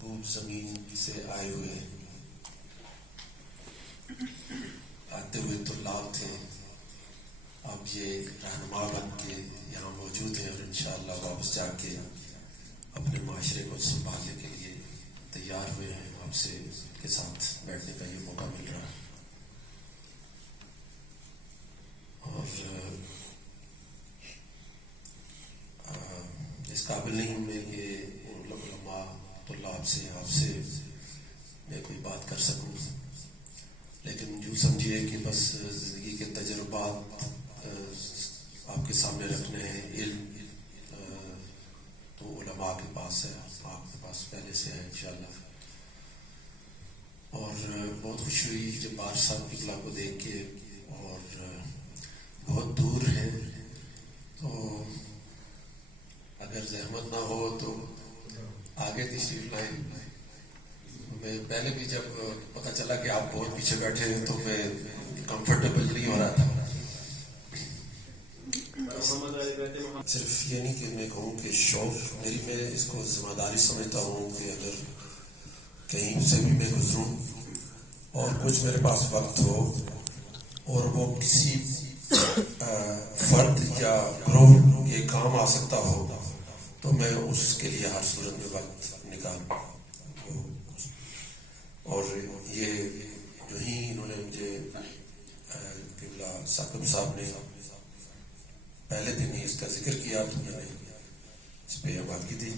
محبوب زمین سے آئے ہوئے آتے ہوئے طلاب تھے. اب یہ رہنما بن کے یہاں موجود ہیں اور انشاءاللہ واپس جا کے اپنے معاشرے کو سنبھالنے کے لیے تیار ہوئے ہیں. آپ سے کے ساتھ بیٹھنے کا یہ موقع مل رہا ہے. اور اس قابل نہیں میں یہ علماء طلاب سے آپ سے میں کوئی بات کر سکوں، لیکن یوں سمجھیے کہ بس زندگی کے تجربات آپ کے سامنے رکھنے ہیں. علم تو علماء کے پاس ہے، آپ کے پاس پہلے سے ہے انشاءاللہ. اور بہت خوشی ہوئی جب بار صاحب قبلہ کو دیکھ کے، اور بہت دور ہے تو اگر زحمت نہ ہو تو آگے تشریف لائیں. میں پہلے بھی جب پتہ چلا کہ آپ بہت پیچھے بیٹھے ہیں تو میں کمفرٹیبل نہیں ہو رہا تھا. صرف یہ نہیں کہ میں کہوں کہ شوق میری، میں اس کو ذمہ داری سمجھتا ہوں کہ اگر کہیں سے بھی میں گزروں اور کچھ میرے پاس وقت ہو اور وہ کسی فرد یا گروہ کے کام آ سکتا ہو تو میں اس کے لیے ہر صورت میں وقت نکالوں. اور یہ جو ہی انہوں نے مجھے قبلہ ثاقب صاحب نے پہلے دن ہی اس کا ذکر کیا تو میں نے اس پہ یہ بات کی تھی.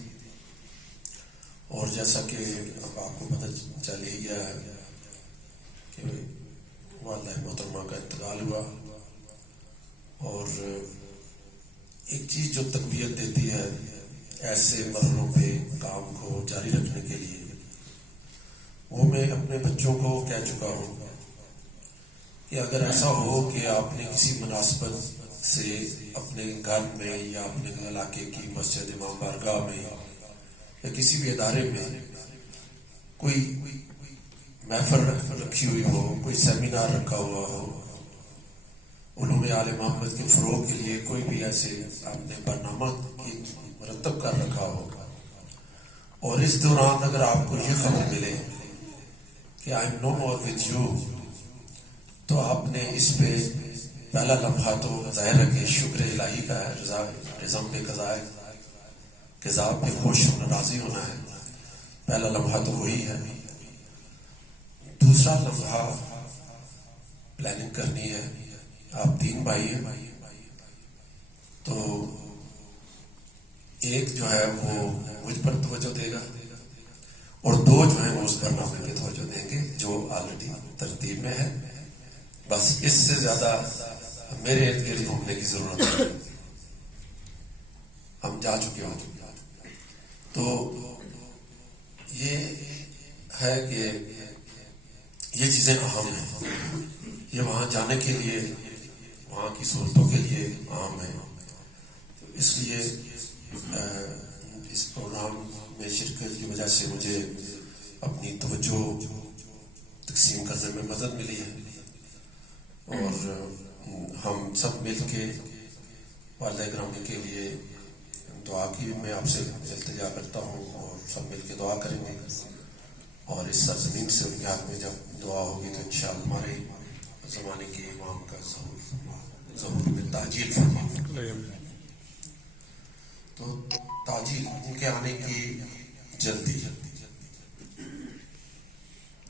اور جیسا کہ اب آپ کو پتہ چل ہی گیا ہے کہ والدہ محترمہ کا انتقال ہوا، اور ایک چیز جو تقویت دیتی ہے ایسے مرحلوں پہ کام کو جاری رکھنے کے لیے، وہ میں اپنے بچوں کو کہہ چکا ہوں کہ اگر ایسا ہو کہ آپ نے کسی مناسبت سے اپنے گھر میں یا اپنے علاقے کی مسجد امام بارگاہ میں یا کسی بھی ادارے میں کوئی محفل رکھی ہوئی ہو، کوئی سیمینار رکھا ہوا ہو، علوم آل محمد کے فروغ کے لیے کوئی بھی ایسے آپ نے برنامہ مرتب کر رکھا ہو، اور اس دوران اگر آپ کو یہ خبر ملے کہ I am no more with you, تو آپ نے اس پہ پہلا لمحہ تو ظاہر ہے کہ شکر الہی کا ہے، رضا پہ قضا پہ خوش ہونا، راضی ہونا ہے. پہلا لمحہ تو وہی ہے. دوسرا لمحہ پلاننگ کرنی ہے. آپ 3 بھائی ہیں تو ایک جو ہے وہ مجھ پر توجہ دے گا اور 2 جو ہیں وہ اس برنامے پہ توجہ دیں گے جو آلریڈی ترتیب میں ہے. بس اس سے زیادہ میرے ارد گرد گھومنے کی ضرورت ہے، ہم جا چکے ہوں. تو یہ ہے کہ یہ چیزیں اہم ہیں، یہ وہاں جانے کے لیے، وہاں کی سہولتوں کے لیے اہم ہیں. اس لیے اس پروگرام میں شرکت کی وجہ سے مجھے اپنی توجہ تقسیم کرنے میں مدد ملی ہے. اور ہم سب مل کے والدہ گرامی کے لیے دعا کی میں آپ سے التجا کرتا ہوں، اور سب مل کے دعا کریں گے. اور اس سرزمین سے ان کے ہاتھ میں جب دعا ہوگی تو انشاءاللہ ہمارے زمانے کے امام کا ظہور میں تاجیل فرما. تو تاجیل ان کے آنے کی جلدی،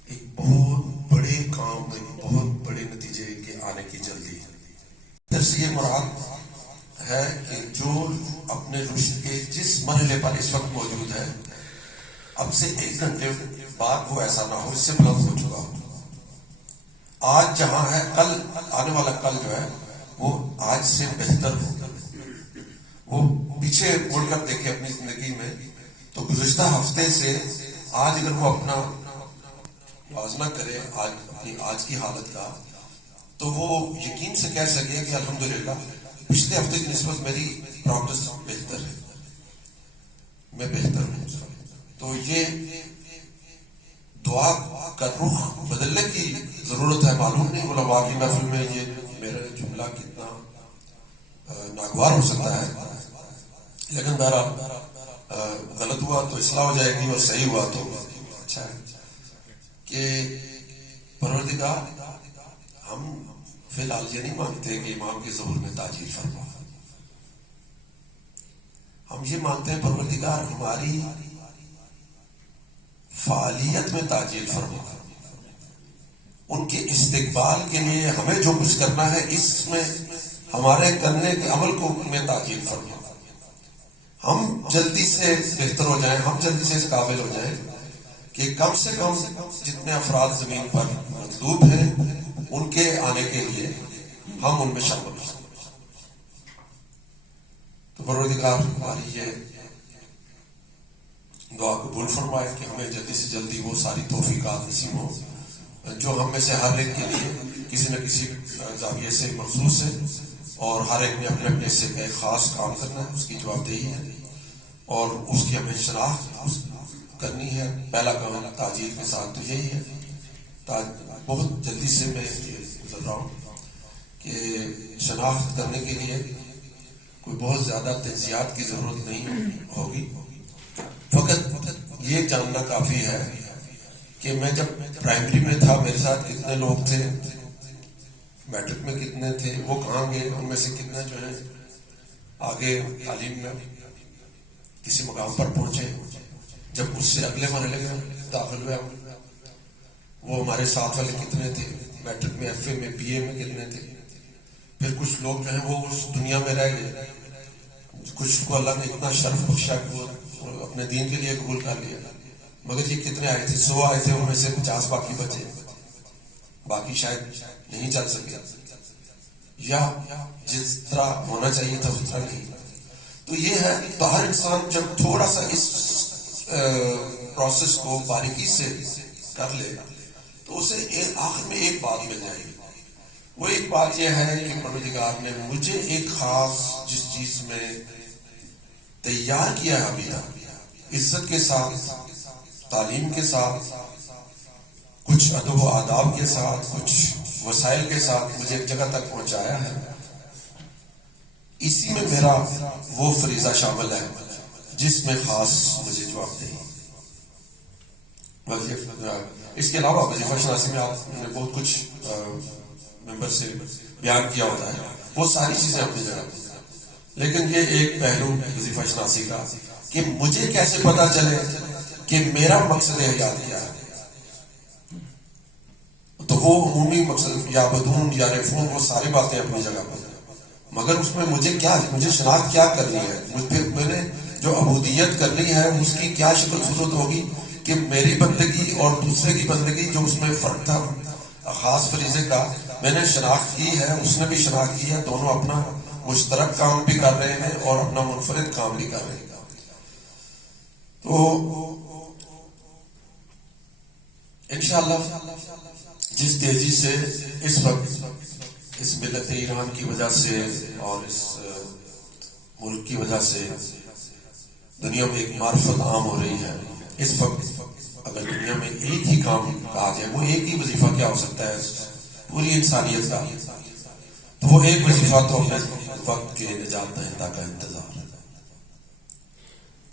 ایک بہت بڑے کام میں بہت بڑے نتیجے کے آنے کی جلدی. درس یہ مراد ہے کہ جو اپنے رشد کے جس مرحلے پر اس وقت موجود ہے، اب سے 1 گھنٹے بعد وہ ایسا نہ ہو، اس سے بلند ہو چکا ہو. آج جہاں ہے، کل آنے والا کل جو ہے وہ آج سے بہتر ہو. وہ پیچھے مڑ کر دیکھے اپنی زندگی میں تو گزشتہ ہفتے سے آج اگر وہ اپنا موازنہ کرے اپنی آج کی حالت کا، تو وہ یقین سے کہہ سکے کہ الحمدللہ پچھلے ہفتے کی نسبت میری پروگرس بہتر ہے، میں بہتر ہوں. تو یہ دعا کا رخ بدلنے کی ضرورت ہے. معلوم نہیں علماء کی محفل میں یہ میرا جملہ کتنا ناگوار ہو سکتا ہے، لیکن بہرحال غلط ہوا تو اصلاح ہو جائے گی اور صحیح ہوا تو اچھا ہے کہ پروردگار ہم فی الحال یہ نہیں مانتے کہ امام کے ظہور میں تاجیل فرما. ہم یہ مانتے ہیں پروردگار ہماری فعالیت میں تاجیل فرما. ان کے استقبال کے لیے ہمیں جو کچھ کرنا ہے اس میں ہمارے کرنے کے عمل کو میں تاجیل فرما. ہم جلدی سے بہتر ہو جائیں, ہم جلدی سے اس قابل ہو جائیں کہ کم سے کم جتنے افراد زمین پر مطلوب ہیں ان کے آنے کے لیے ہم ان میں شامل ہوں. تو پروردگار ہماری یہ دعا قبول فرمائے کہ ہمیں جلدی سے جلدی وہ ساری توفیقات نصیب ہوں جو ہم میں سے ہر ایک کے لیے کسی نہ کسی زاویے سے مخصوص ہے, اور ہر ایک نے اپنے اپنے سے ایک خاص کام کرنا ہے, اس کی جواب دہی ہے اور اس کی ہمیں شناخت کرنی ہے. پہلا کام تاجیل کے ساتھ تو یہی ہے. بہت جلدی سے میں یہ گزر رہا ہوں کہ شناخت کرنے کے لیے کوئی بہت زیادہ تجزیات کی ضرورت نہیں ہوگی, فقط یہ جاننا کافی ہے کہ میں جب پرائمری میں تھا میرے ساتھ کتنے لوگ تھے, میٹرک میں کتنے تھے, وہ کہاں گئے, ان میں سے کتنے جو ہیں آگے تعلیم میں کسی مقام پر پہنچے. جب اس سے اگلے مرحلے میں داخل ہوئے وہ ہمارے ساتھ والے کتنے تھے, میٹرک میں, ایف اے میں, بی اے میں کتنے تھے. پھر کچھ لوگ جو ہیں وہ اس دنیا میں رہ گئے, کچھ کو اللہ نے اتنا شرف بخشا کہ وہ اپنے دین کے لیے قبول کر لیا. مگر یہ کتنے آئے تھے, 100 آئے تھے, ان میں سے 50 باقی بچے, باقی شاید نہیں چل سکے یا جس طرح ہونا چاہیے تھا اس طرح نہیں. تو یہ ہے, تو ہر انسان جب تھوڑا سا اس پروسیس کو باریکی سے کر لے تو اسے آخر میں ایک بات مل جائے گی. وہ ایک بات یہ ہے کہ پروردگار نے مجھے ایک خاص جس چیز میں تیار کیا ہے ابھی تک, عزت کے ساتھ, تعلیم کے ساتھ, کچھ ادب و آداب کے ساتھ, کچھ وسائل کے ساتھ مجھے ایک جگہ تک پہنچایا ہے. اسی میں میرا وہ فریضہ شامل ہے جس میں خاص مجھے جواب دہی. اس کے علاوہ وظیفہ شناسی میں آپ نے بہت کچھ ممبر سے بیان کیا ہوتا ہے, وہ ساری چیزیں اپنی جگہ, لیکن یہ ایک پہلو وظیفہ شناسی کا کہ مجھے کیسے پتا چلے کہ میرا مقصد حیات کیا ہے. تو وہ عمومی مقصد یا بدون یا رفون وہ ساری باتیں اپنی جگہ پر, مگر اس میں مجھے شناخت کیا کرنی ہے, میں نے جو عبودیت کرنی ہے اس کی کیا شکل صورت ہوگی کہ میری بندگی اور دوسرے کی بندگی جو اس میں فرق تھا خاص فریضے کا میں نے شناخت کی ہے, اس نے بھی شناخت کی ہے, دونوں اپنا مشترک کام بھی کر رہے ہیں اور اپنا منفرد کام بھی کر رہے ہیں. تو انشاءاللہ جس تیزی سے اس وقت اس ملت ایران کی وجہ سے اور اس ملک کی وجہ سے دنیا میں ایک معرفت عام ہو رہی ہے, اس وقت اگر دنیا میں ایک ہی کام کہا جائے, وہ ایک ہی وظیفہ کیا ہو سکتا ہے پوری انسانیت کا, تو وہ ایک وظیفہ تو اپنے وقت کے نجات دہندہ کا انتظار ہے.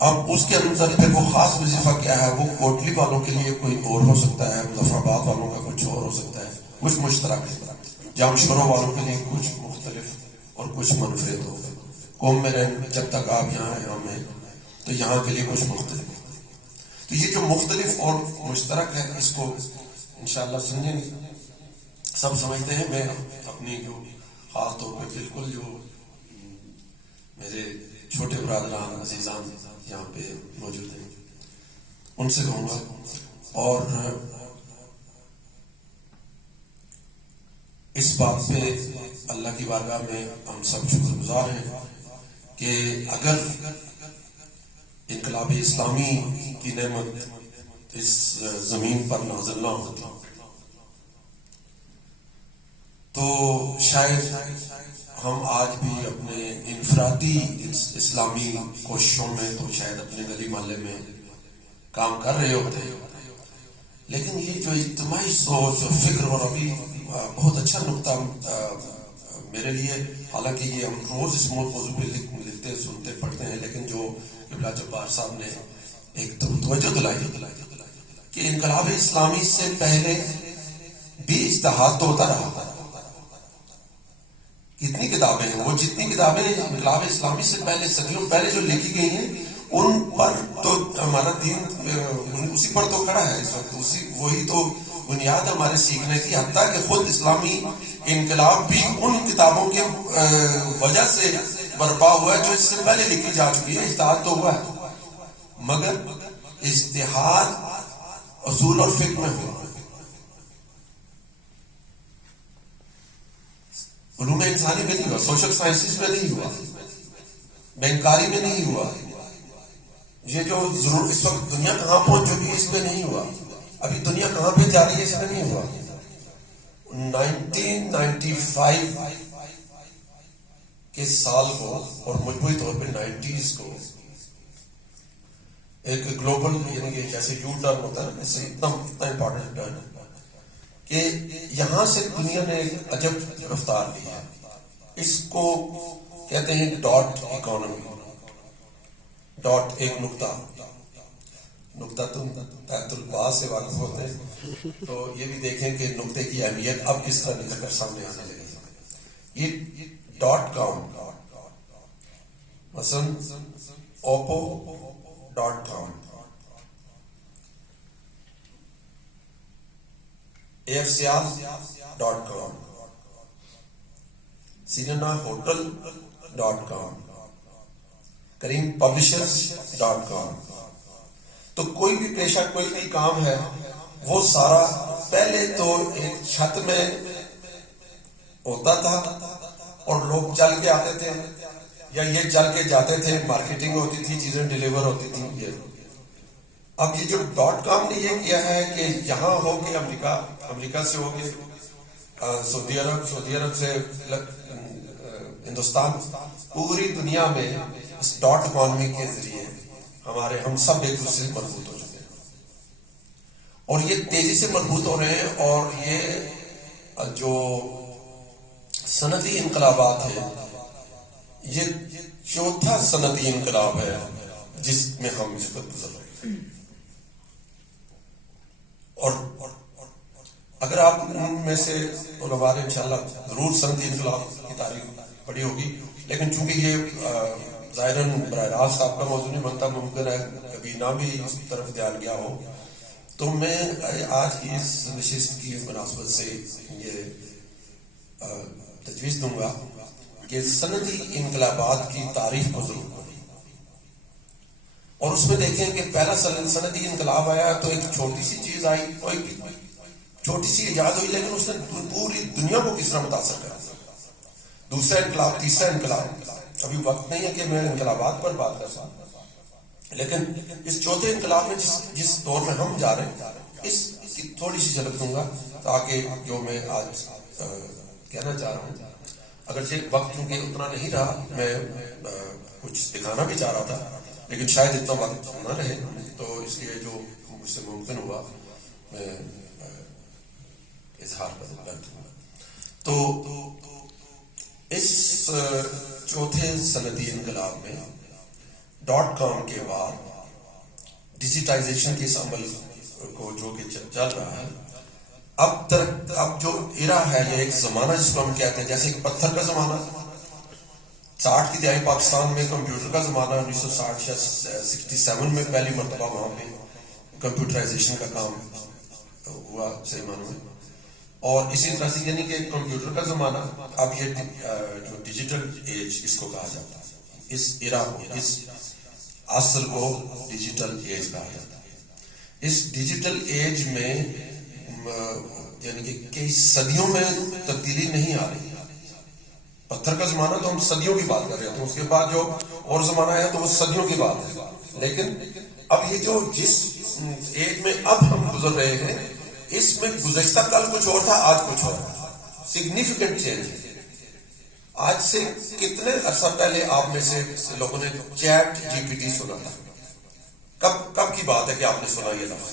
اب اس کے اندر پھر وہ خاص وظیفہ کیا ہے, وہ کوٹلی والوں کے لیے کوئی اور ہو سکتا ہے, مظفر آباد والوں کا کچھ اور ہو سکتا ہے, کچھ مشترک ہے, جامشوروں والوں کے لیے کچھ مختلف اور کچھ منفرد ہوگا. قوم میں جب تک آپ یہاں میں تو یہاں کے لیے کچھ مختلف. تو یہ جو مختلف اور مشترک ہے اس کو انشاءاللہ سمجھیں, سب سمجھتے ہیں. میں اپنی جو خاص طور پہ بالکل جو میرے چھوٹے برادران عزیزان یہاں پہ موجود ہیں ان سے کہوں گا, اور اس بات پہ اللہ کی بارگاہ میں ہم سب شکر گزار ہیں کہ اگر انقلاب اسلامی کی نعمت اس زمین پر نازل نہ ہوتی تو شاید ہم آج بھی اپنے انفرادی اسلامی کوششوں میں تو شاید اپنے گلی محلے میں کام کر رہے ہوتے ہیں, لیکن یہ جو اجتماعی سوچ اور فکر, اور ابھی بہت اچھا نقطہ میرے لیے, حالانکہ یہ ہم روز اس موضوع پہ لکھتے سنتے پڑھتے ہیں, لیکن جو قبلہ جبار صاحب نے ایک توجہ دلائی کہ انقلاب اسلامی سے پہلے بھی اجتہاد تو ہوتا رہا. کتنی کتابیں ہیں، وہ جتنی کتابیں انقلاب اسلامی سے پہلے صدیوں پہلے جو لکھی گئی ہیں ان پر تو ہمارا دین اسی پر تو کھڑا ہے اس وقت، وہی تو بنیاد ہمارے سیکھنے کی، حتیٰ کہ خود اسلامی انقلاب بھی ان کتابوں کے وجہ سے برپا ہوا ہے جو اس سے پہلے لکھی جا چکی ہے. اجتہاد تو ہوا ہے مگر اجتہاد اصول اور فقہ میں ہوا، علوم انسانی میں نہیں ہوا، سوشل سائنسز میں نہیں ہوا، بینکاری میں نہیں ہوا. یہ جو ضرور اس وقت دنیا کہاں پہنچ چکی ہے اس میں نہیں ہوا، ابھی دنیا کہاں پہ جا رہی ہے اس میں نہیں ہوا. 1995 کے سال کو اور مجموعی طور پہ 90s کو ایک گلوبل، یعنی کہ جیسے یو ٹرن ہوتا ہے ایسے اتنا امپورٹنٹ ٹرن کہ یہاں سے دنیا نے ایک عجب رفتار لی ہے. اس کو کہتے ہیں ڈاٹ اکانومی. ڈاٹ ایک نقطہ تم تحت الباء سے واقف ہوتے ہیں تو یہ بھی دیکھیں کہ نقطے کی اہمیت اب کس طرح نکل کر سامنے آنے لگی. یہ ڈاٹ کام مثلا oppo.com، airsial.com، سیرینا ہوٹل.com، کریم پبلشرز.com. تو کوئی بھی پیشہ، کوئی بھی کام ہے وہ سارا پہلے تو ایک چھت میں ہوتا تھا اور لوگ چل کے آتے تھے یا یہ چل کے جاتے تھے، مارکیٹنگ ہوتی تھی، چیزیں ڈیلیور ہوتی تھیں. اب یہ جو ڈاٹ کام نے یہ کیا ہے کہ یہاں ہو کے امریکہ سے ہو کے سعودی عرب سے ہندوستان، پوری دنیا میں اس ڈاٹ اکانومی کے ذریعے ہم سب ایک دوسرے سے مربوط ہو چکے ہیں اور یہ تیزی سے مربوط ہو رہے ہیں. اور یہ جو صنعتی انقلابات ہیں، یہ چوتھا صنعتی انقلاب ہے جس میں ہم اس پر گزر رہے ہیں. اور اگر آپ میں سے علماء نے انشاءاللہ ضرور صنعتی انقلاب کی تاریخ پڑھی ہوگی، لیکن چونکہ یہ ظاہراً براہ راست آپ کا موضوع نہیں بنتا، ممکن ہے کبھی نہ بھی اس طرف دھیان گیا ہو، تو میں آج کی اس نشست کی مناسبت سے یہ تجویز دوں گا کہ صنعتی انقلابات کی تاریخ کو ضرور پڑھیں اور اس میں دیکھیں کہ پہلا صنعتی انقلاب آیا تو ایک چھوٹی سی چیز آئی، کوئی چھوٹی سی ایجاد ہوئی، لیکن اس نے پوری دنیا کو کس طرح متاثر کیا. دوسرا انقلاب، تیسرا انقلاب، ابھی وقت نہیں ہے کہ میں انقلابات پر بات کر سکوں، لیکن اس چوتھے انقلاب میں جس دور میں ہم جا رہے ہیں اس کی تھوڑی سی جھلک دوں گا تاکہ جو میں آج کہنا چاہ رہا ہوں، اگرچہ وقت چونکہ اتنا نہیں رہا، میں کچھ دکھانا بھی چاہ رہا تھا لیکن شاید اتنا وقت نہ رہے، تو اس لیے جو مجھ سے ممکن ہوا میں اظہار کر دوں گا. تو اس چوتھے صنعتی انقلاب میں ڈاٹ کام کے بعد ڈیجیٹائزیشن کے اس عمل کو جو کہ چل رہا ہے، اب جو ایرا ہے، یہ ایک زمانہ جس کو ہم کہتے ہیں، جیسے کہ پتھر کا زمانہ 60 کی دہائی پاکستان میں، کمپیوٹر کا زمانہ 1960 یا 67 میں پہلی مرتبہ وہاں پہ کمپیوٹرائزیشن کا کام ہوا صحیح معنوں میں، اور اسی طرح سے یعنی کہ کمپیوٹر کا زمانہ. اب یہ جو ڈیجیٹل ایج اس کو کہا جاتا ہے، اس ایرا کو، اس عصر کو ڈیجیٹل ایج کہا جاتا ہے. اس ڈیجیٹل ایج میں یعنی کہ کئی صدیوں میں تبدیلی نہیں آ رہی. پتھر کا زمانہ تو ہم صدیوں کی بات کر رہے ہیں، تو اس کے بعد جو اور زمانہ ہے تو وہ صدیوں کی بات ہے، لیکن اب یہ جو جس ایج میں اب ہم گزر رہے ہیں اس میں گزشتہ کل کچھ اور تھا، آج کچھ اور ہے. Significant change. آج سے کتنے عرصہ پہلے آپ میں سے لوگوں نے چیٹ جی پی ٹی سنا تھا؟ کب کی بات ہے کہ آپ نے سنا یہ لفظ؟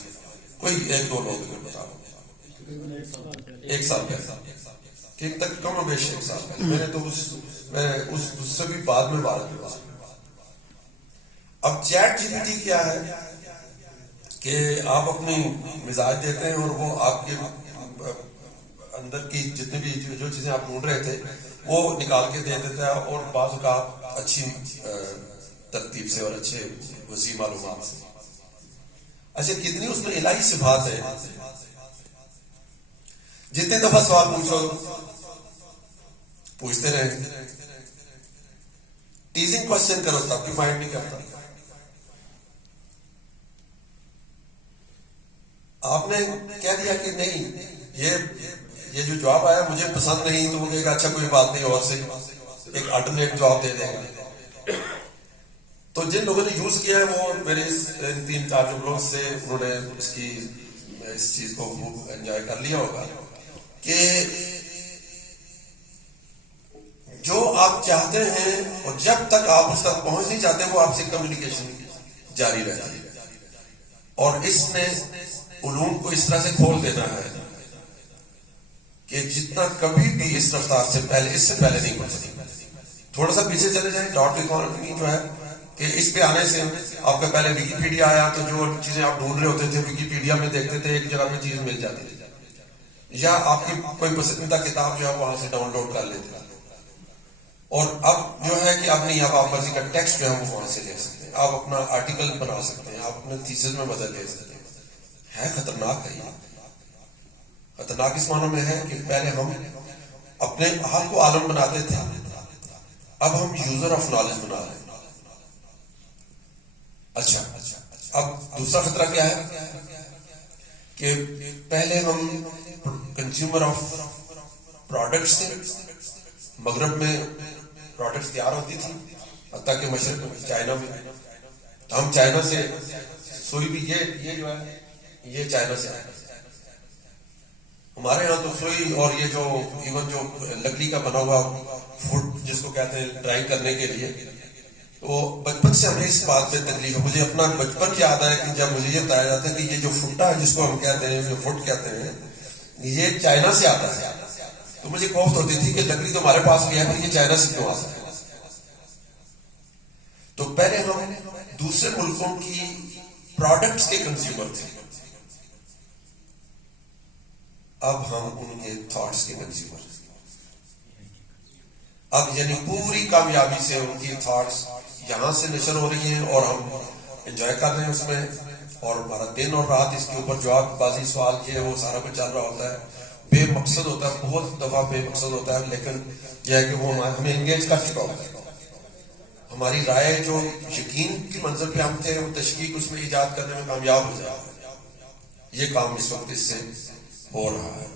کوئی ایک دو لوگ بتا دو. 1 سال پہلے، ٹھیک تک کم و بیش 1 سال پہلے. میں نے تو اس سے بھی بعد میں بات کی. اب چیٹ جی پی ٹی کیا ہے کہ آپ اپنی مزاج دیتے ہیں اور وہ آپ کے اندر کی جتنی بھی جو چیزیں آپ ڈھونڈ رہے تھے وہ نکال کے دے دیتا ہے، اور بعض اوقات اچھی ترتیب سے اور اچھے وسیع معلومات سے. اچھا کتنی اس میں الہی صفات ہے. جتنے دفعہ سوال پوچھتے رہے، ٹیزنگ کوشچن کرو تب بھی مائنڈ نہیں کرتا. آپ نے کہہ دیا کہ نہیں یہ جو جواب آیا مجھے پسند نہیں، تو وہ کہے گا اچھا کوئی بات نہیں، اور سے ایک الٹرنیٹ جواب دے دے گا. تو جن لوگوں نے یوز کیا ہے وہ میرے ان 3-4 جملوں سے انہوں نے اس چیز کو انجوائے کر لیا ہوگا کہ جو آپ چاہتے ہیں اور جب تک آپ اس تک پہنچ نہیں چاہتے وہ آپ سے کمیونیکیشن جاری رہتی ہے. اور اس نے علوم کو اس طرح سے کھول دینا ہے کہ جتنا کبھی بھی اس رفتار سے پہلے نہیں پہنچ سکتے. تھوڑا سا پیچھے چلے جائیں، ڈاٹ اکانومی جو ہے کہ اس پہ آنے سے آپ کا پہلے ویکیپیڈیا آیا تو جو چیزیں آپ ڈھونڈ رہے ہوتے تھے ویکیپیڈیا میں دیکھتے تھے، ایک جگہ پہ چیز مل جاتی تھی، یا آپ کی کوئی پسندیدہ کتاب جو ہے وہاں سے ڈاؤن لوڈ کر لیتے. اور اب جو ہے کہ اب نہیں، اب آپ مرضی کا ٹیکسٹ جو ہے وہ وہاں سے لے سکتے ہیں، آپ اپنا آرٹیکل بنا سکتے ہیں، آپ اپنے تھیسس میں بدل لے سکتے ہیں. ہے خطرناک ہے یہ. خطرناک اس معنی میں ہے کہ پہلے ہم اپنے حال کو عالم بناتے تھے، اب ہم یوزر آف نالج بنا رہے ہیں. اچھا اب دوسرا خطرہ کیا ہے کہ پہلے ہم کنزیومر آف پروڈکٹس تھے. مغرب میں پروڈکٹس تیار ہوتی تھی، حتیٰ کہ مشرق چائنا میں. ہم چائنا سے سوئی بھی یہ جو ہے یہ چائنا سے آیا. ہمارے یہاں تو سوئی اور یہ جو ایون جو لکڑی کا بنا ہوا فوڈ جس کو کہتے ہیں ڈرائی کرنے کے لیے، تو بچپن سے ہمیں اس بات پہ تکلیف ہے. مجھے اپنا بچپن یاد ہے کہ جب مجھے یہ بتایا جاتا ہے کہ یہ جو فٹا ہے جس کو ہم کہتے ہیں جو فوڈ کہتے ہیں یہ چائنا سے آتا ہے، تو مجھے خوف ہوتی تھی کہ لکڑی تو ہمارے پاس بھی ہے پھر یہ چائنا سے کیوں آتا ہے. تو پہلے ہم دوسرے ملکوں کی پروڈکٹس کے کنزیومر تھے، اب ہم ان کے تھاٹس کے کنزیومر. اب یعنی پوری کامیابی سے ان کی تھاٹس یہاں سے نشر ہو رہی ہیں اور ہم انجوائے کر رہے ہیں اس میں، اور ہمارا دن اور رات اس کے اوپر جواب بازی سوال یہ وہ سارا کچھ چل رہا ہوتا ہے. بے مقصد ہوتا ہے، بہت دفعہ بے مقصد ہوتا ہے، لیکن یہ ہے کہ وہ ہمیں انگیج کر چکا ہوتا ہے. ہماری رائے جو یقین کی منظر پہ ہم تھے وہ تشکیک اس میں ایجاد کرنے میں کامیاب ہو جائے. یہ کام اس وقت اس سے ہو رہا ہے.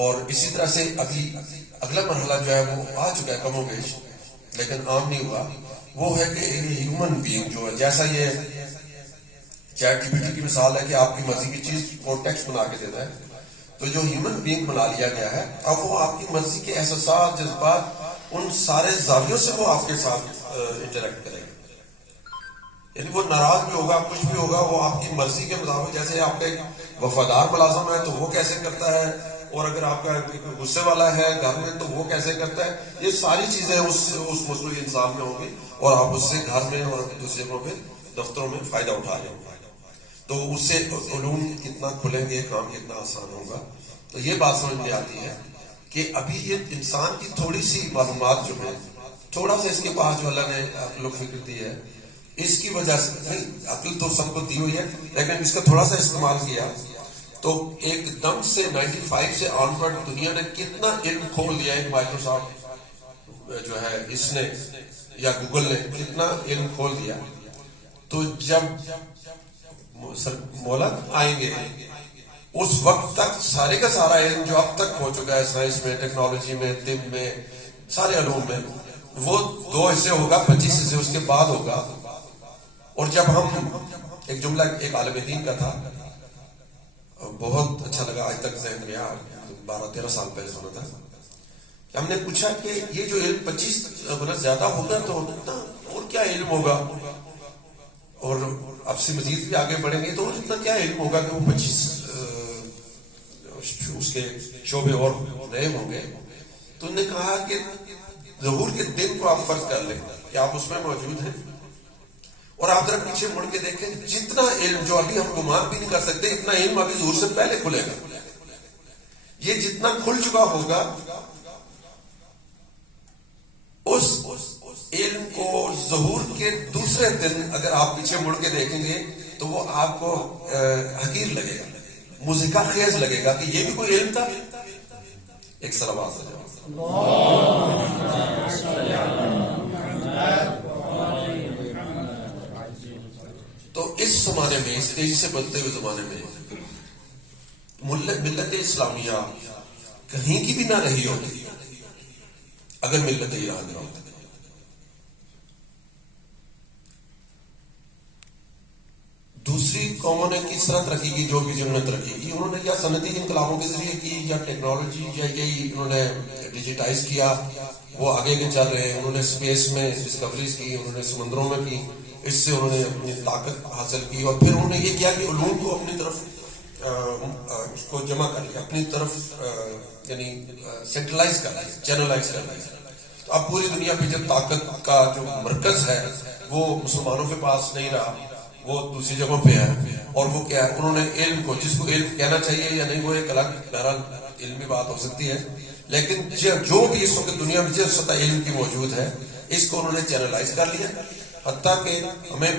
اور اسی طرح سے ابھی اگلا مرحلہ جو ہے وہ آ چکا ہے کم و بیش، لیکن عام نہیں ہوا. وہ ہے کہ ہیومن بینگ جو ہے، جیسا یہ چیٹ جی پی ٹی کی مثال ہے کہ آپ کی مرضی کی چیز کو ٹیکسٹ بنا کے دیتا ہے، تو جو ہیومن بینگ بنا لیا گیا ہے اب وہ آپ کی مرضی کے احساسات جذبات ان سارے زاویوں سے وہ آپ کے ساتھ انٹریکٹ کرے گا. یعنی وہ ناراض بھی ہوگا، کچھ بھی ہوگا، وہ آپ کی مرضی کے مطابق. جیسے آپ کا ایک وفادار ملازم ہے تو وہ کیسے کرتا ہے، اور اگر آپ کا غصے والا ہے گھر میں تو وہ کیسے کرتا ہے. یہ ساری چیزیں اس مصنوعی انسان میں ہوں گی، اور آپ اس سے گھر میں اور دوسرے جگہوں پہ دفتروں میں فائدہ اٹھا رہے ہوں گے. تو اس سے علوم کتنا کھلیں گے، کام کتنا آسان ہوگا. تو یہ بات سمجھ میں آتی ہے کہ ابھی یہ انسان کی تھوڑی سی معلومات جو ہے، تھوڑا سا اس کے پاس جو اللہ نے عقل و فکر دی ہے، اس کی وجہ سے نہیں، عقل تو سب کو دی ہوئی ہے، لیکن اس کا تھوڑا سا استعمال کیا تو ایک دم سے 95 سے آن ورڈ دنیا نے کتنا علم کھول دیا ہے. مائکروسافٹ جو ہے اس نے یا گوگل نے کتنا علم کھول دیا. تو جب مولد آئیں گے اس وقت تک سارے کا سارا علم جو اب تک ہو چکا ہے سائنس میں، ٹیکنالوجی میں، طب میں، سارے علوم میں، وہ 2 حصے ہوگا، 25 حصے اس کے بعد ہوگا. اور جب ہم ایک جملہ ایک عالم دین کا تھا، بہت اچھا لگا، آج تک ذہن میں 12-13 سال پہلے سنا تھا کہ ہم نے پوچھا کہ یہ جو علم 25 برس زیادہ ہوگا تو اور کیا علم ہوگا، اور اب سے مزید بھی آگے بڑھیں گے تو اتنا کیا علم ہوگا کہ وہ 25 اس کے شعبے اور نئے ہوں گے. تو انہوں نے کہا کہ ظہور کے دن کو آپ فرض کر لیں کہ آپ اس میں موجود ہیں، اور آپ ذرا پیچھے مڑ کے دیکھیں، جتنا علم جو ابھی ہم گمان بھی نہیں کر سکتے، اتنا علم ابھی ظہور سے پہلے کھلے گا. یہ جتنا کھل چکا ہوگا، اس علم کو ظہور کے دوسرے دن اگر آپ پیچھے مڑ کے دیکھیں گے تو وہ آپ کو حقیر لگے گا، مضحکہ خیز لگے گا کہ یہ بھی کوئی علم تھا. ایک صلوات سے تو اس زمانے میں، اس تیزی سے بدلتے ہوئے زمانے میں، ملت اسلامیہ کہیں کی بھی نہ رہی ہوتی اگر ملت ایران نہ ہوتی. دوسری قوموں نے کس طرح ترقی کی، جو بھی جنہوں نے ترقی کی، انہوں نے یا صنعتی انقلابوں کے ذریعے کی، یا ٹیکنالوجی، یا یہی انہوں نے ڈیجیٹائز کیا، وہ آگے کے چل رہے ہیں. انہوں نے اسپیس میں ڈسکوریز کی، انہوں نے سمندروں میں کی، اس سے انہوں نے اپنی طاقت حاصل کی. اور پھر انہوں نے یہ کیا کہ علوم کو اپنی طرف اس کو جمع کر لیا، اپنی طرف یعنی سینٹرلائز کر لیا، چینلائز کر لیا. تو اب پوری دنیا پہ جب طاقت کا جو مرکز ہے وہ مسلمانوں کے پاس نہیں رہا، وہ دوسری جگہوں پہ ہے. اور وہ کیا ہے، انہوں نے علم کو، جس کو علم کہنا چاہیے یا نہیں وہ ایک الگ بہرحال علمی بات ہو سکتی ہے، لیکن جو بھی اس وقت دنیا میں جس سطح علم کی موجود ہے، اس کو انہوں نے چینلائز کر لیا. حتیٰ کہ ہمیں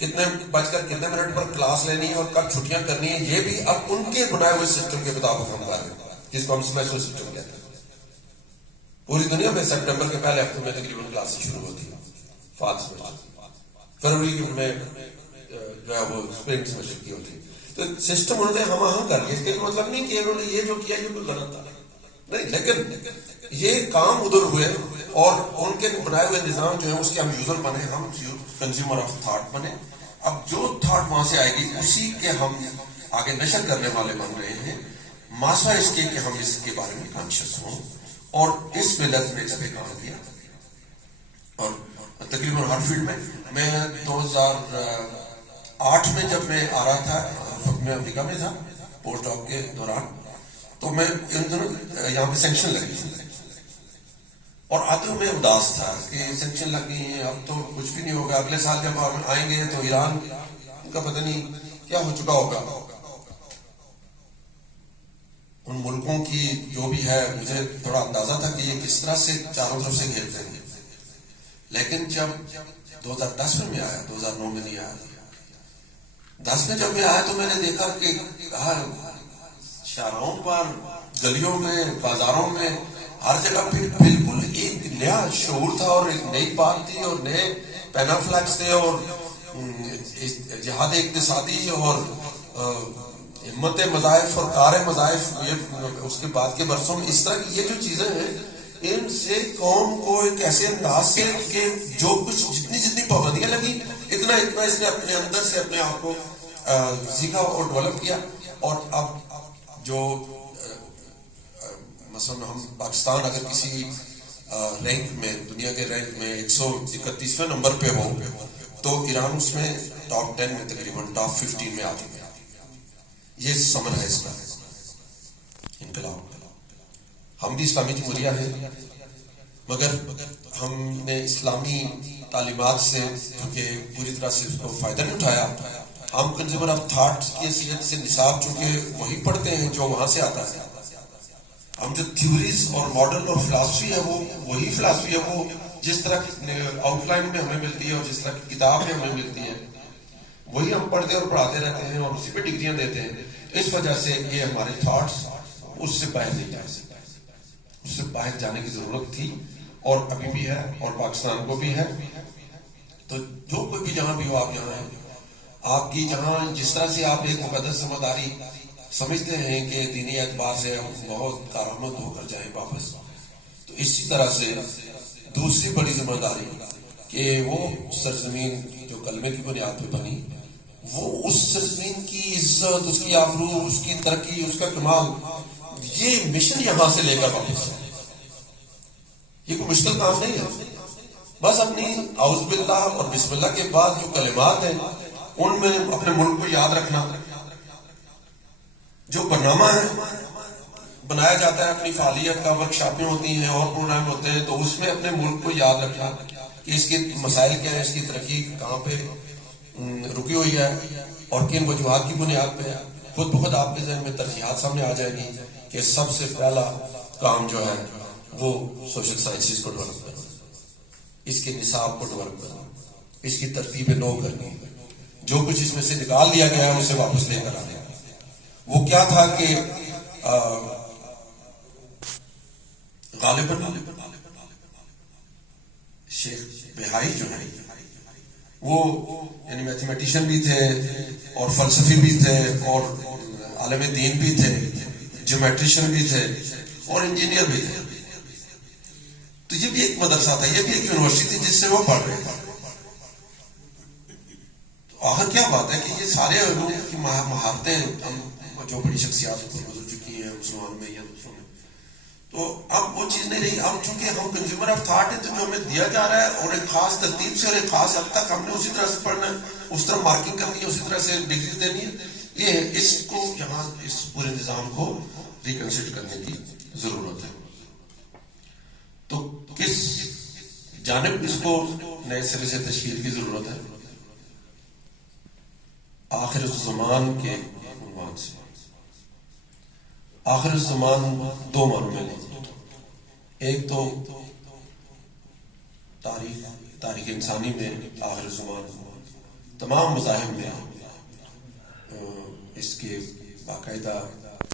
کتنے بج کر کتنے منٹ پر کلاس لینی ہے اور کب چھٹیاں کرنی ہے، یہ بھی اب ان کے بنائے ہوئے سسٹم کے مطابق ہم کر رہے ہیں، جس کو ہم سمیسٹر سسٹم کہتے ہیں. پوری دنیا میں سپٹمبر کے پہلے ہفتے میں تقریباً کلاسیں شروع ہوتی ہیں، فال سمیسٹر، فروری میں جو ہے وہ اسپرنگ سمیسٹر کی ہوتی ہے. تو سسٹم انہوں نے ہم آہنگ کر لیا. اس کا یہ مطلب نہیں کہ انہوں نے یہ جو کیا یہ کوئی غلط تھا نہیں، لیکن یہ کام ادھر ہوئے اور ان کے بنائے ہوئے نظام جو ہے اس کے ہم یوزر بنے، ہم کنزیومر آف تھاٹ بنے. اب جو تھاٹ وہاں سے آئے گی اسی کے ہم آگے نشر کرنے والے بن رہے ہیں. ماسا اس کے کہ ہم اس کے بارے میں کانشیس ہوں، اور اس ملت نے اس پہ کام کیا. اور تقریباً ہر فیلڈ میں 2008 میں جب میں آ رہا تھا، میں امریکہ میں تھا پوسٹ ڈاک کے دوران، تو میں ان دنوں یہاں پہ سینکشن لگی تھی اور آتے ہوئے میں اداس تھا کہ سینکشن لگ گئی ہیں، اب تو کچھ بھی نہیں ہوگا، اگلے سال جب ہم آئیں گے تو ایران کا پتہ نہیں کیا ہو چکا ہوگا. ان ملکوں کی جو بھی ہے، مجھے تھوڑا اندازہ تھا کہ یہ کس طرح سے چاروں طرف سے گھیرتے ہیں. لیکن جب 2010 میں آیا، 2009 میں نہیں آیا، 10 میں جب میں آیا تو میں نے دیکھا کہ شاہراہوں پر، گلیوں میں، بازاروں میں، ہر جگہ پہ بالکل ایک نیا شعور تھا اور ایک نئی بات تھی اور نئے پینافلیکس تھے اور جہاد اقتصادی اور ہمت مضائف اور کار مضائف. اس کے بعد کے برسوں میں اس طرح کی یہ جو چیزیں ہیں، ان سے قوم کو ایک ایسے انداز سے کہ جو کچھ جتنی پابندیاں لگی، اتنا اس نے اپنے اندر سے اپنے آپ کو سیکھا اور ڈیولپ کیا. اور اب جو مثلا ہم پاکستان اگر کسی رینک میں، دنیا کے رینک میں 131ویں نمبر پہ ہو، تو ایران اس میں ٹاپ 10 میں تقریباً ٹاپ 15 میں آ چکے. یہ سمر ہے اس کا انقلاب. ہم بھی اسلامی جمہوریہ ہیں، مگر ہم نے اسلامی تعلیمات سے چونکہ پوری طرح سے اس کو فائدہ نہیں اٹھایا. ہم کنزیومر آف تھاٹ کی حیثیت سے نصاب چونکہ وہی پڑھتے ہیں جو وہاں سے آتا ہے. ہم جو تھیوریز اور ماڈل اور فلاسفی ہے، وہ وہی فلاسفی ہے، وہ جس طرح کی آؤٹ لائن میں ہمیں ملتی ہے اور جس طرح کی کتاب میں ہمیں ملتی ہے، وہی ہم پڑھتے اور پڑھاتے رہتے ہیں اور اسی پہ ڈگریاں دیتے ہیں. اس وجہ سے یہ ہمارے تھاٹس اس سے باہر نہیں جا سکتے. اس سے باہر جانے کی ضرورت تھی اور ابھی بھی ہے، اور پاکستان کو بھی ہے. تو جو کوئی بھی جہاں بھی ہو، آپ یہاں ہیں، آپ کی جہاں جس طرح سے آپ ایک مقدس ذمہ داری سمجھتے ہیں کہ دینی اعتبار سے ہم بہت کارآمد ہو کر جائیں واپس، تو اسی طرح سے دوسری بڑی ذمہ داری کہ وہ سرزمین جو کلمے کی بنیاد پہ بنی، وہ اس سرزمین کی عزت، اس کی آبرو، اس کی ترقی، اس کا کمال، یہ مشن یہاں سے لے کر واپس. یہ کوئی مشکل کام نہیں ہے. بس اپنی اعوذ باللہ اور بسم اللہ کے بعد جو کلمات ہیں ان میں اپنے ملک کو یاد رکھنا. جو برنامہ ہے بنایا جاتا ہے اپنی فعالیت کا، ورکشاپیں ہوتی ہیں اور پروگرام ہوتے ہیں، تو اس میں اپنے ملک کو یاد رکھنا کہ اس کے مسائل کیا ہیں، اس کی ترقی کہاں پہ رکی ہوئی ہے اور کن وجوہات کی بنیاد پہ خود بخود آپ کے ذہن میں ترجیحات سامنے آ جائیں گی کہ سب سے پہلا کام جو ہے وہ سوشل سائنسز کو ڈیولپ کرنا، اس کے نصاب کو ڈیولپ کرنا، اس کی ترتیب نو کرنی، جو کچھ اس میں سے نکال دیا گیا ہے اسے واپس لے کر آنا۔ وہ کیا تھا کہ غالباً شیخ بہائی جو ہے وہ یعنی میتھمیٹیشین بھی تھے اور فلسفی بھی تھے اور عالم دین بھی تھے، جیومیٹریشین بھی تھے اور انجینئر بھی تھے۔ تو یہ بھی ایک مدرسہ تھا، یہ بھی ایک یونیورسٹی تھی جس سے وہ پڑھ رہے تھے۔ تو آخر کیا بات ہے کہ یہ سارے علوم کی مہارتیں ہم جو بڑی شخصیات گزر چکی ہیں مسلمانوں میں یا دوسروں میں، تو اب وہ چیز نہیں رہی۔ اب چونکہ ہم کنزیومر آف تھاٹ ہے تو جو ہمیں دیا جا رہا ہے اور ایک خاص ترتیب سے اور ایک خاص حد تک ہم نے اسی طرح سے پڑھنا ہے، اس طرح مارکنگ کرنی ہے، اسی طرح سے ڈگریز دینی ہے۔ یہ اس کو یہاں اس پورے نظام کو ریکنسیڈر کرنے کی ضرورت ہے۔ تو کس جانب اس کو نئے سرے سے تشکیل کی ضرورت ہے؟ آخر الزمان کے عنوان سے۔ آخر الزمان دو معنوں میں لیں، ایک تو تاریخ انسانی میں آخر الزمان تمام مذاہب میں اس کے باقاعدہ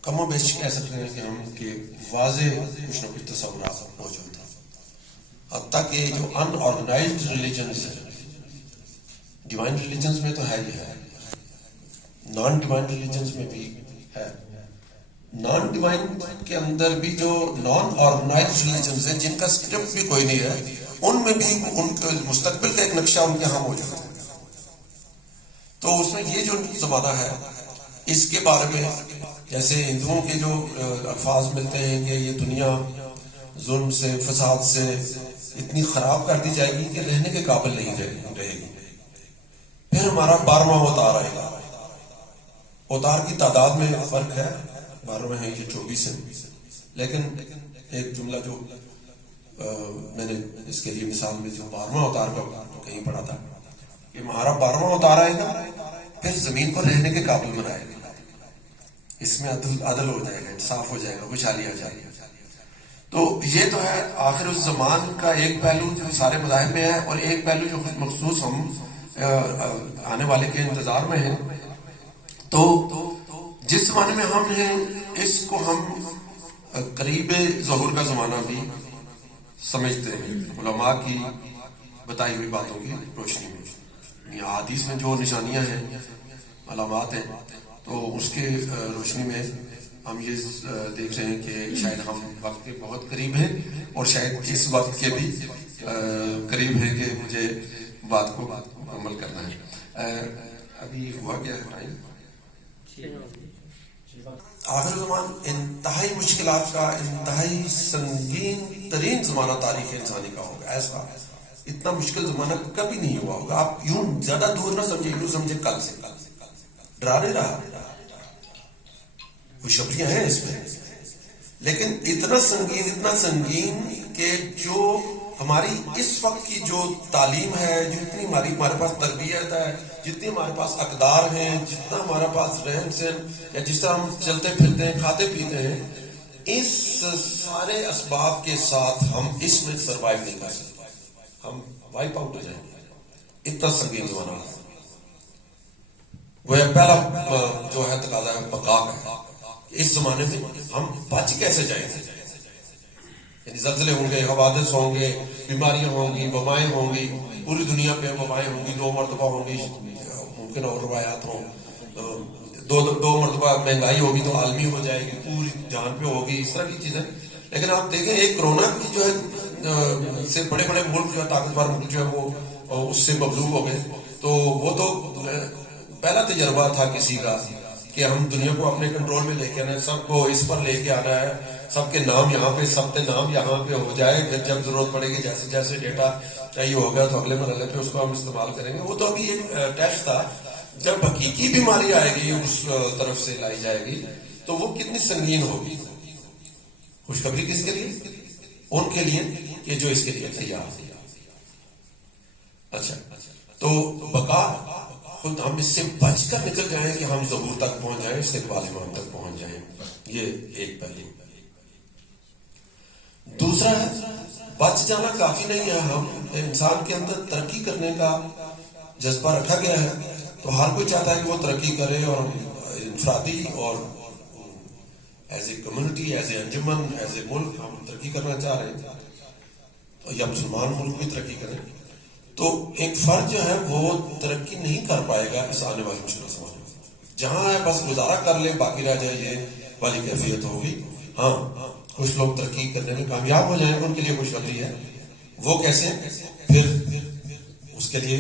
کم و بیش کہہ سکتے ہیں کہ ہم کے واضح کچھ نہ کچھ تصورات موجود ہیں، حتیٰ کہ جو ان آرگنائزڈ ریلیجنز ہیں، ڈیوائن ریلیجنز میں تو ہے ہی ہے، نان ڈیوائن ریلیجنز میں بھی ہے۔ نان ڈیوائن کے اندر بھی جو نان آرگنائزڈ ریلیجنز ہیں جن کا اسکرپٹ بھی کوئی نہیں ہے، ان میں بھی ان کے مستقبل کا ایک نقشہ ان کے ہاں موجود ہے۔ تو اس میں یہ جو زمانہ ہے اس کے بارے میں جیسے ہندوؤں کے جو الفاظ ملتے ہیں کہ یہ دنیا ظلم سے فساد سے اتنی خراب کر دی جائے گی کہ رہنے کے قابل نہیں رہے گی۔ پھر ہمارا 12واں اوتار آئے گا۔ اوتار کی تعداد میں فرق ہے، 12 ہیں یہ 24 ہیں، لیکن ایک جملہ جو میں نے اس کے لیے مثال میں جو 12واں اوتار کا کہیں پڑھا تھا کہ ہمارا 12واں اوتار آئے گا، پھر زمین پر رہنے کے قابل بنائے گا، اس میں عدل ہو جائے گا، انصاف ہو جائے گا، خوشحالی آ جائے گی۔ تو یہ تو ہے آخر الزمان کا ایک پہلو جو سارے مذاہب میں ہے، اور ایک پہلو جو خود مخصوص ہم آنے والے کے انتظار میں ہیں۔ تو جس زمانے میں ہم ہیں اس کو ہم قریب ظہور کا زمانہ بھی سمجھتے ہیں، علماء کی بتائی ہوئی باتوں کی روشنی میں، احادیث میں جو نشانیاں ہیں، علامات ہیں، تو اس کے روشنی میں ہم یہ دیکھ رہے ہیں کہ شاید ہم وقت کے بہت قریب ہیں، اور شاید اس وقت کے بھی قریب ہیں کہ مجھے بات کو مکمل کرنا ہے۔ ابھی ہوا کیا ہے ٹائم؟ آخر زمان انتہائی مشکلات کا، انتہائی سنگین ترین زمانہ تاریخ انسانی کا ہوگا۔ ایسا اتنا مشکل زمانہ کبھی نہیں ہوا ہوگا۔ آپ یوں زیادہ دور نہ سمجھے، یوں سمجھے کل سے ڈرا نہیں رہا، خوشخبریاں ہیں اس میں، لیکن اتنا سنگین کہ جو ہماری اس وقت کی جو تعلیم ہے، جتنی ہمارے پاس تربیت ہے، جتنی ہمارے پاس اقدار ہیں، جتنا ہمارے پاس رہن سہن یا جس طرح ہم چلتے پھرتے ہیں، کھاتے پیتے ہیں، اس سارے اسباب کے ساتھ ہم اس میں سروائیو نہیں کر سکتے، ہم وائپ آؤٹ ہو جائیں گے۔ اتنا سنگین زمانہ ہے۔ وہ پہلا جو ہے تقاضا ہے بقا کا، اس زمانے میں ہم بچ کیسے جائیں گے؟ یعنی زلزلے ہوں گے، حوادث ہوں گے، بیماریاں ہوں گی، وبائیں ہوں گی، پوری دنیا پہ وبائیں ہوں گی، 2 مرتبہ ہوں گی، ممکن اور روایات ہوں، 2 مرتبہ مہنگائی ہوگی تو عالمی ہو جائے گی، پوری جہان پہ ہوگی، اس طرح کی چیزیں۔ لیکن آپ دیکھیں ایک کرونا کی جو ہے سے بڑے بڑے ملک جو ہے، طاقتور ملک جو ہے وہ اس سے مغلوب ہو گئے۔ تو وہ تو پہلا تجربہ تھا کسی کا کہ ہم دنیا کو اپنے کنٹرول میں لے کے آنا ہے، سب کو اس پر لے کے آنا ہے، سب کے نام یہاں پہ، سب کے نام یہاں پہ ہو جائے، پھر جب ضرورت پڑے گی جیسے جیسے ڈیٹا چاہیے ہوگا تو اگلے مرحلے پہ اس کو ہم استعمال کریں گے۔ وہ تو ابھی ایک ٹیسٹ تھا، جب حقیقی بیماری آئے گی اس طرف سے لائی جائے گی تو وہ کتنی سنگین ہوگی۔ خوشخبری کس کے لیے؟ ان کے لیے کہ جو اس کے لیے تیار ہے۔ اچھا، تو بقا خود ہم اس سے بچ کر نکل جائیں کہ ہم ظہور تک پہنچ جائیں، استقبال امام تک پہنچ جائیں. یہ ایک پہلو. دوسرا ہے بچ جانا کافی نہیں ہے. ہم انسان کے اندر ترقی کرنے کا جذبہ رکھا گیا ہے، تو ہر کوئی چاہتا ہے کہ وہ ترقی کرے، اور انفرادی اور as a community, as a انجمن، ایز اے ملک ہم ترقی کرنا چاہ رہے ہیں، یا مسلمان ملک بھی ترقی کریں. تو ایک فرد جو ہے وہ ترقی نہیں کر پائے گا اس آنے والی مشکل زمانے میں. جہاں ہے بس گزارا کر لے، باقی رہ جائے، یہ والی کیفیت ہوگی. ہاں کچھ لوگ ترقی کرنے میں کامیاب ہو جائیں، ان کے لیے خوشخبری ہے. وہ کیسے؟ پھر اس کے لیے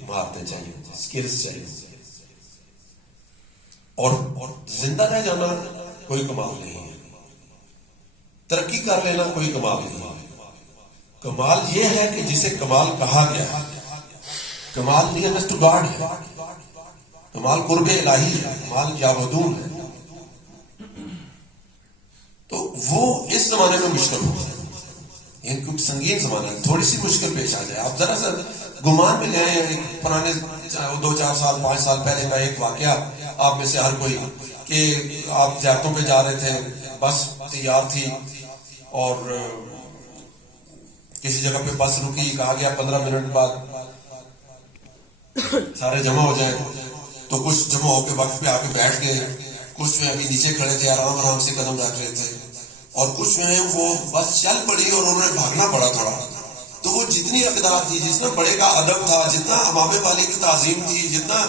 مہارتیں چاہیے، اسکلز چاہیے. اور زندہ رہ جانا کوئی کمال نہیں ہے، ترقی کر لینا کوئی کمال نہیں ہے. کمال یہ ہے کہ جسے کمال کہا گیا ہے. کمال نیئرنس ٹو گاڈ ہے، کمال قرب الہی ہے، کمال یعبدون ہے. تو وہ اس زمانے میں مشکل ہو جائے، یہ کیونکہ سنگین زمانہ ہے، تھوڑی سی مشکل پیش آ جائے. آپ ذرا سا گمان میں لے آئے ایک پرانے 2-4 سال 5 سال پہلے کا ایک واقعہ آپ میں سے ہر کوئی، کہ آپ زیارتوں پہ جا رہے تھے، بس تیار تھی اور کسی جگہ پہ بس رکی، کہا گیا 15 منٹ بعد سارے جمع ہو جائیں. تو کچھ جمع ہو کے وقت پہ آ کے بیٹھ گئے، کچھ میں ابھی نیچے کھڑے تھے آرام آرام سے قدم رکھ رہے تھے، اور کچھ میں وہ بس چل پڑی اور انہوں نے بھاگنا پڑا تھوڑا. تو وہ جتنی اقدار تھی، جتنا بڑے کا ادب تھا، جتنا امام والے کی تعظیم تھی، جتنا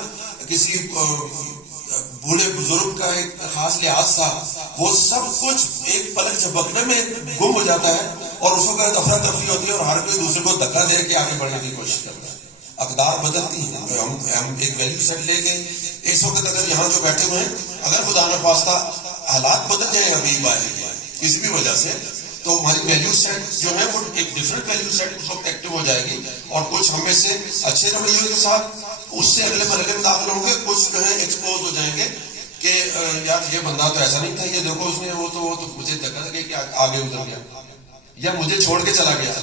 کسی بوڑھے بزرگ کا ایک خاص لحاظ تھا، وہ سب کچھ ایک پلک جھپکنے میں گم ہو جاتا ہے. اور اس وقت افراتفری ہوتی ہے اور ہر کوئی دوسرے کو دھکا دے کے آگے بڑھنے کی کوشش کرتا ہے. اقدار بدلتی ہیں. ہم ایک ویلیو سیٹ لے کے اس وقت اگر یہاں جو بیٹھے ہوئے ہیں، اگر خدا نخواستہ حالات بدل جائیں ابھی کسی بھی وجہ سے، تو ہماری ویلیو سیٹ جو ہے وہ ایک ڈفرنٹ ویلیو سیٹ اس وقت ایکٹیو ہو جائے گی. اور کچھ ہم میں سے اچھے رویوں کے ساتھ اس سے اگلے مرحلے میں داخل ہوں گے، کچھ جو ہے ایکسپوز ہو جائیں گے کہ یار یہ بندہ تو ایسا نہیں تھا، یہ دیکھو اس نے وہ تو مجھے دھکا دے کہ آگے ادھر گیا، یا مجھے چھوڑ کے چلا گیا،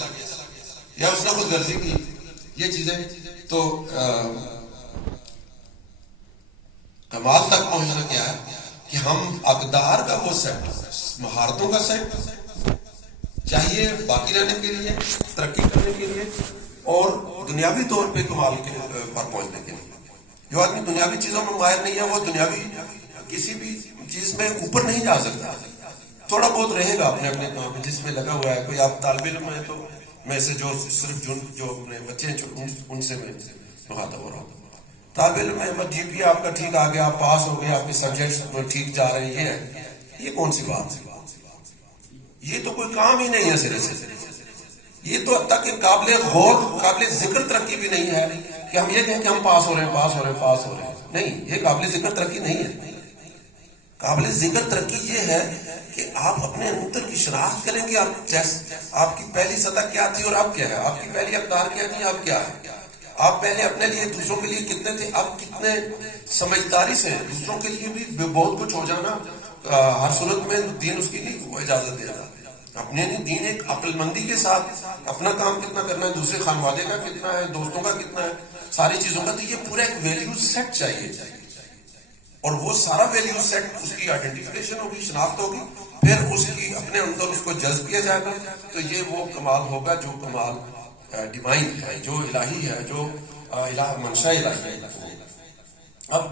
یا اس نے خود غلطی کی. یہ چیزیں تو کمال تک پہنچنا کیا ہے کہ ہم اقدار کا وہ سیٹ، مہارتوں کا سیٹ چاہیے باقی رہنے کے لیے، ترقی کرنے کے لیے، اور دنیاوی طور پہ کمال کے پر پہنچنے کے لیے. جو آدمی دنیاوی چیزوں میں ماہر نہیں ہے، وہ دنیاوی کسی بھی چیز میں اوپر نہیں جا سکتا. تھوڑا بہت رہے گا اپنے اپنے کام میں جس میں لگا ہوا ہے. کوئی آپ طالب علم ہے تو میں سے جو صرف جو اپنے بچے ہیں ان سے میں مخاطب ہو رہا ہوں. طالب علم ہے، جی پی آپ کا ٹھیک آ گیا، آپ پاس ہو گئے، آپ کے سبجیکٹس ٹھیک جا رہے ہیں، یہ کون سی بات ہے؟ یہ تو کوئی کام ہی نہیں ہے سرے سے. یہ تو اب تک قابل غور، قابل ذکر ترقی بھی نہیں ہے کہ ہم یہ کہیں کہ ہم پاس ہو رہے ہیں، پاس ہو رہے ہیں، پاس ہو رہے ہیں. نہیں، یہ قابل ذکر ترقی نہیں ہے. قابل ذکر ترقی یہ ہے کہ آپ اپنے اندر کی شناخت کریں کہ آپ کی پہلی سطح کیا تھی اور اب کیا ہے، آپ کی پہلی اقدار کیا تھی، اب کیا ہے. آپ پہلے اپنے لیے دوسروں کے لیے کتنے تھے، اب کتنے سمجھداری سے دوسروں کے لیے بھی بہت کچھ ہو جانا. ہر صورت میں دین اس کی نہیں اجازت دے رہا. اپنے دین ایک عقل مندی کے ساتھ اپنا کام کتنا کرنا ہے، دوسرے خانوادے کا کتنا ہے، دوستوں کا کتنا ہے، ساری چیزوں کا. تو یہ پورا ایک ویلیو سیٹ چاہیے، اور وہ سارا ویلیو سیٹ اس کی آئیڈینٹیفیکیشن ہوگی، شناخت ہوگی، پھر اس کی اپنے اندر اس کو جذب کیا جائے گا. تو یہ وہ کمال ہوگا جو کمال ڈیوائن ہے، جو الہی ہے، جو منشا الہی ہے. اب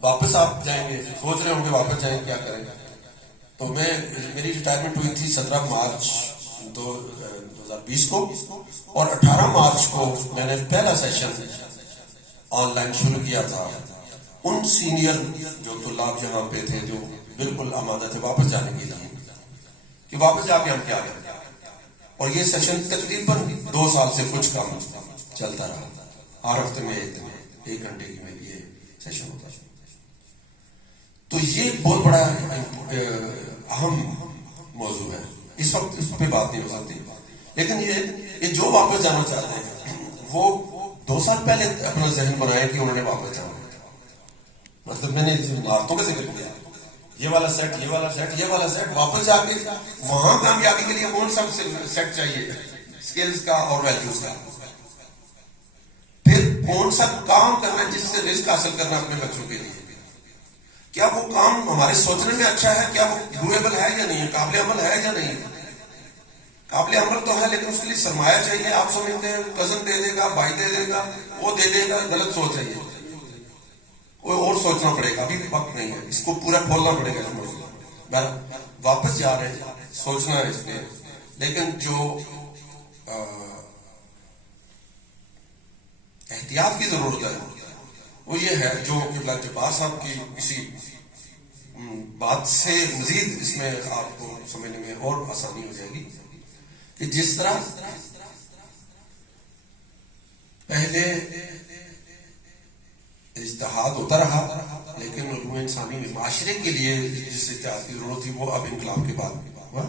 واپس آپ جائیں گے، سوچ رہے ہوں گے واپس جائیں کیا کریں. تو میری ریٹائرمنٹ ہوئی تھی 17 مارچ 2020 کو، اور 18 مارچ کو میں نے پہلا سیشن آن لائن شروع کیا تھا. ان سینئر جو طلاب یہاں پہ تھے جو بالکل آمادہ تھے واپس جانے کے لیے کہ واپس جا کے ہم کیا کریں. اور یہ سیشن تقریباً 2 سال سے کچھ کم چلتا رہا. ہر ہفتے میں 1 گھنٹے کی میں یہ سیشن ہوتا ہے. تو یہ بہت بڑا اہم موضوع ہے. اس وقت اس پہ بات نہیں ہو سکتی، لیکن یہ جو واپس جانا چاہتے ہیں وہ 2 سال پہلے اپنا ذہن بنائے کہ انہوں نے واپس جانا. مطلب میں نے مہارتوں کا ذکر کیا، یہ والا سیٹ، یہ والا سیٹ، یہ والا سیٹ، واپس جا کے وہاں کامیابی کے لیے کون سا سیٹ چاہیے، اسکلز کا اور ویلیوز کا. پھر کون سا کام کرنا ہے جس سے رزق حاصل کرنا اپنے بچوں کے لیے. کیا وہ کام ہمارے سوچنے میں اچھا ہے؟ کیا وہ ڈویبل ہے یا نہیں ہے؟ قابل عمل ہے یا نہیں ہے؟ قابل عمل تو ہے لیکن اس کے لیے سرمایہ چاہیے. آپ سمجھتے ہیں کزن دے دے گا, بھائی دے دے گا, وہ دے دے گا, غلط سوچ ہے یہ. کوئی اور سوچنا پڑے گا, ابھی وقت نہیں ہے, اس کو پورا کھولنا پڑے گا. اس میں واپس جا رہے ہیں, سوچنا ہے اس میں. لیکن جو احتیاط کی ضرورت ہے وہ یہ ہے, جو قبلہ جبار صاحب کی کسی بات سے مزید اس میں آپ کو سمجھنے میں اور آسانی ہو جائے گی کہ جس طرح پہلے اجتہاد ہوتا رہا لیکن علوم انسانی میں معاشرے کے لیے جس اجتہاد کی ضرورت تھی وہ اب انقلاب کے بعد ہوا.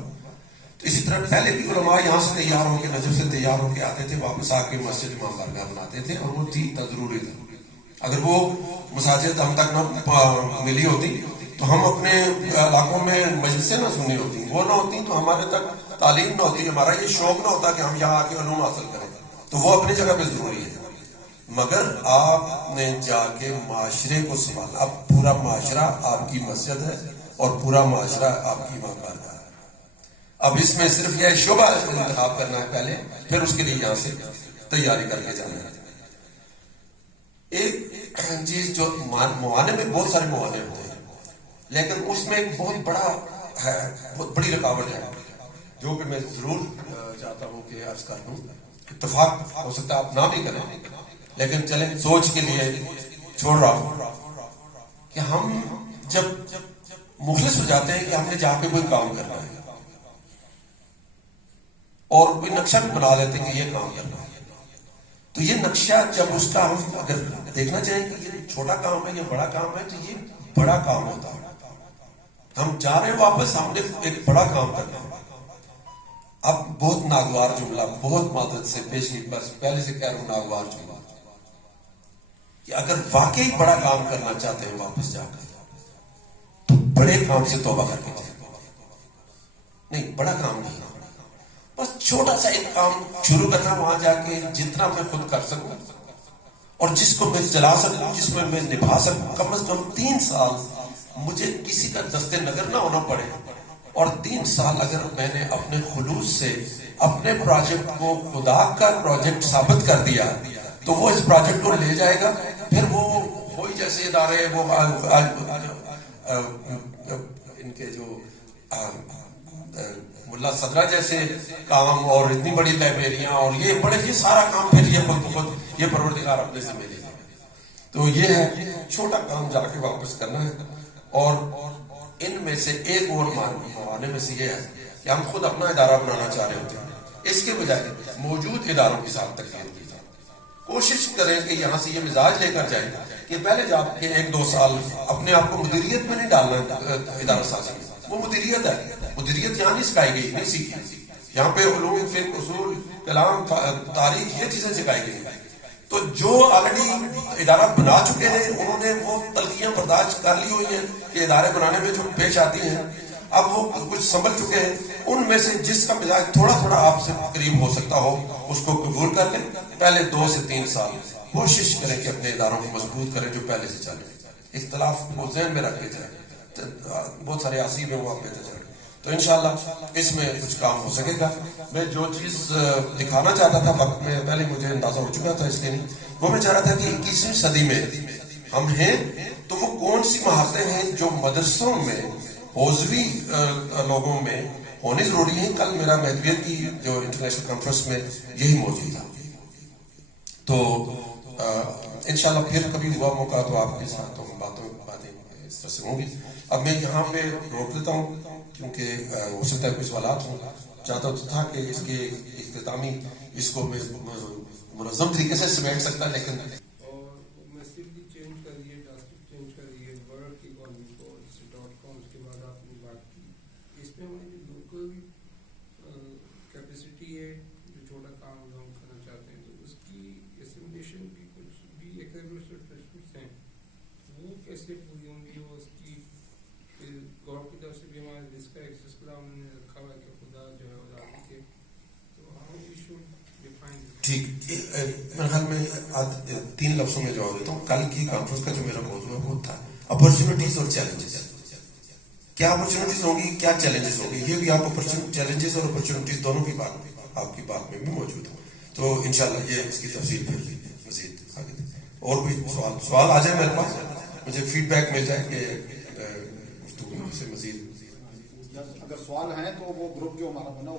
تو اسی طرح پہلے بھی علماء یہاں سے تیار ہو کے, نجف سے تیار ہو کے آتے تھے, واپس آ کے مسجد امام بارگاہ بناتے تھے, اور وہ تھی ضروری تھا. اگر وہ مساجد ہم تک نہ ملی ہوتی تو ہم اپنے علاقوں میں مجلسیں نہ سنی ہوتی, وہ نہ ہوتی تو ہمارے تک تعلیم نہ ہوتی, ہمارا یہ شوق نہ ہوتا کہ ہم یہاں آ کے علوم حاصل کریں. تو وہ اپنی جگہ پہ ضروری ہے. مگر آپ نے جا کے معاشرے کو سنبھالا. اب پورا معاشرہ آپ کی مسجد ہے اور پورا معاشرہ آپ کی امام بارگاہ ہے. اب اس میں صرف یہ شعبہ انتخاب کرنا ہے پہلے, پھر اس کے لیے یہاں سے تیاری کر کے جانا ہے. ایک چیز جو موانع میں بہت سارے موانع ہوتے ہیں, لیکن اس میں ایک بہت بڑا ہے, بہت بڑی رکاوٹ ہے جو کہ میں ضرور چاہتا ہوں کہ عرض کر دوں. اتفاق ہو سکتا ہے آپ نہ بھی کریں, لیکن چلیں سوچ کے لیے چھوڑ رہا ہوں کہ ہم جب مخلص ہو جاتے ہیں کہ ہم نے جہاں پہ کوئی کام کرنا ہے اور کوئی نقشہ بھی بنا لیتے ہیں کہ یہ کام کرنا ہے, تو یہ نقشہ جب اس کا ہم اگر دیکھنا چاہیں کہ یہ چھوٹا کام ہے یا بڑا کام ہے, تو یہ بڑا کام ہوتا ہے. ہم جا رہے ہیں واپس, ہم نے ایک بڑا کام کرنا ہے. اب بہت ناگوار جملہ, بہت معذرت سے پیش نہیں, بس پہلے سے کہہ رہا ہوں ناگوار جملہ, کہ اگر واقعی بڑا کام کرنا چاہتے ہیں واپس جا کر تو بڑے کام سے توبہ کر کے جائیں. نہیں, بڑا کام نہیں, بس چھوٹا سا ایک کام شروع کرنا وہاں جا کے, جتنا میں خود کر سکوں اور جس کو میں چلا سکوں, جس میں میں نبھا سکوں. کم از کم 3 سال مجھے کسی کا دستے نظر نہ ہونا پڑے, اور 3 سال اگر میں نے اپنے خلوص سے اپنے پروجیکٹ کو خدا کا پروجیکٹ ثابت کر دیا تو وہ اس پروجیکٹ کو لے جائے گا. پھر وہ وہی جیسے ادارے, وہ ان کے جو ملا صدرہ جیسے کام اور اتنی بڑی لائبریریاں اور یہ سارا کام پھر یہ خود بخود یہ پروردگار اپنے ذمہ لے گا. تو یہ ہے چھوٹا کام جا کے واپس کرنا ہے. اور ان میں سے ایک اور معنی میں سے یہ ہے کہ ہم خود اپنا ادارہ بنانا چاہ رہے ہوتے ہیں, اس کے بجائے موجود اداروں کے ساتھ تقسیم کی جائے. کوشش کریں کہ یہاں سے یہ مزاج لے کر جائیں کہ پہلے جا کے 1-2 سال اپنے آپ کو مدیریت میں نہیں ڈالنا. ادارہ سازی میں وہ مدیریت ہے, مدیریت یہاں نہیں سکھائی گئی, نہیں سیکھی. یہاں پہ علوم, فقہ, اصول, کلام, تاریخ, یہ چیزیں سکھائی گئی. تو جو آلریڈی ادارہ بنا چکے ہیں انہوں نے وہ تلخیاں برداشت کر لی ہوئی ہیں کہ ادارے بنانے میں جو پیش آتی ہیں, اب وہ کچھ سنبھل چکے ہیں. ان میں سے جس کا مزاج تھوڑا تھوڑا آپ سے قریب ہو سکتا ہو اس کو قبول کر لیں. پہلے 2 سے 3 سال کوشش کریں کہ اپنے اداروں کو مضبوط کریں جو پہلے سے چلے. اختلاف کو ذہن میں رکھ کے جائیں, بہت سارے عصیب ہیں وہ آپ پہ جائیں, تو انشاءاللہ اس میں کچھ کام ہو سکے گا. میں جو چیز دکھانا چاہتا تھا وقت میں پہلے مجھے اندازہ ہو چکا تھا, اس لیے نہیں, وہ میں چاہ رہا تھا کہ 21ویں صدی میں ہم ہیں تو وہ کون سی مہارتیں ہیں جو مدرسوں میں حوزوی لوگوں میں ہونی ضروری ہیں. کل میرا مہدویت کی جو انٹرنیشنل کانفرنس میں یہی موجود تھا. تو انشاءاللہ پھر کبھی ہوا موقع تو آپ کے ساتھ باتیں اس طرح سے ہوں گی. اب میں یہاں پہ روک دیتا ہوں کیونکہ ہو سکتا ہے کوئی سوالات ہوں. چاہتا تھا کہ اس کے اختتامی اس کو میں منظم طریقے سے سمیٹ سکتا, لیکن گاڈ کی طرف سے بھی ہمارے جس کا ایکسس پلان نے رکھا ہوا ہے کہ خدا جو ہے وہ ذاتی کے, تو ہاؤ وی شوڈ ڈیفائن ٹھیک، میرے خیال میں 3 لفظوں میں جواب دیتا ہوں. کل کی کانفرنس کا جو میرا موضوع ہے وہ تھا اپرچونٹیز اور چیلنجز. کیا اپرچونٹیز ہوں گی، کیا چیلنجز ہوں گے، یہ بھی آپ چیلنجز اور اپرچونٹیز دونوں کی بات آپ کی بات میں بھی موجود ہے. تو انشاءاللہ یہ اس کی تفصیل پھر مزید آگے. اور کوئی سوال آ جائے میرے پاس، مجھے فیڈ بیک مل جائے کہ گفتگو سے مزید اگر سوال ہیں تو وہ گروپ جو ہمارا بنا